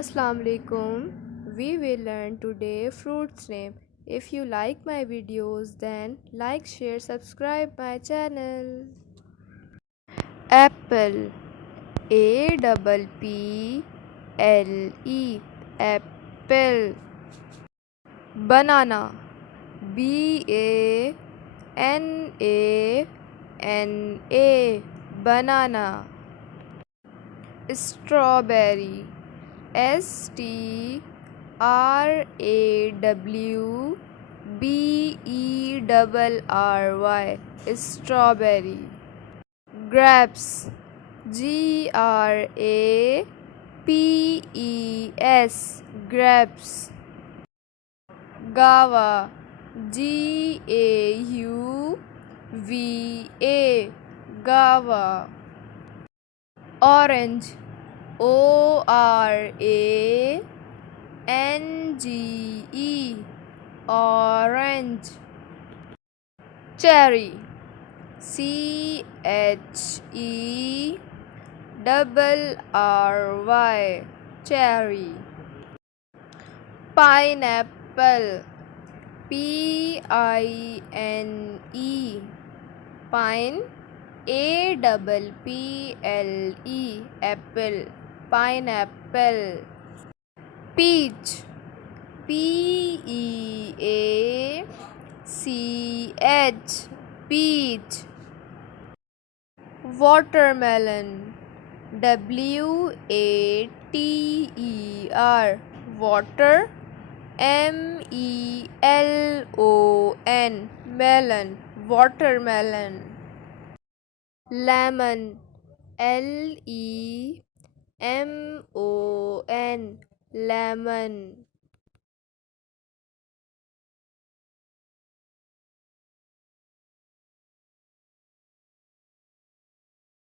Assalamu alaikum. We will learn today fruits name. If you like my videos, then like, share, subscribe my channel. Apple. APPLE. Apple. Banana. BANANA. Banana. Strawberry. STRAWBERRY. Strawberry. Grapes. GRAPES. Grapes. Guava. GAUVA. Guava. Orange. ORANGE. Orange. Cherry. CHERRY. Cherry. Pineapple. PINE. Pine. APPLE. Apple. Pineapple. Peach. PEACH. Peach. Watermelon. WATER. Water. MELON. Melon. Watermelon. Lemon. LEMON. Lemon.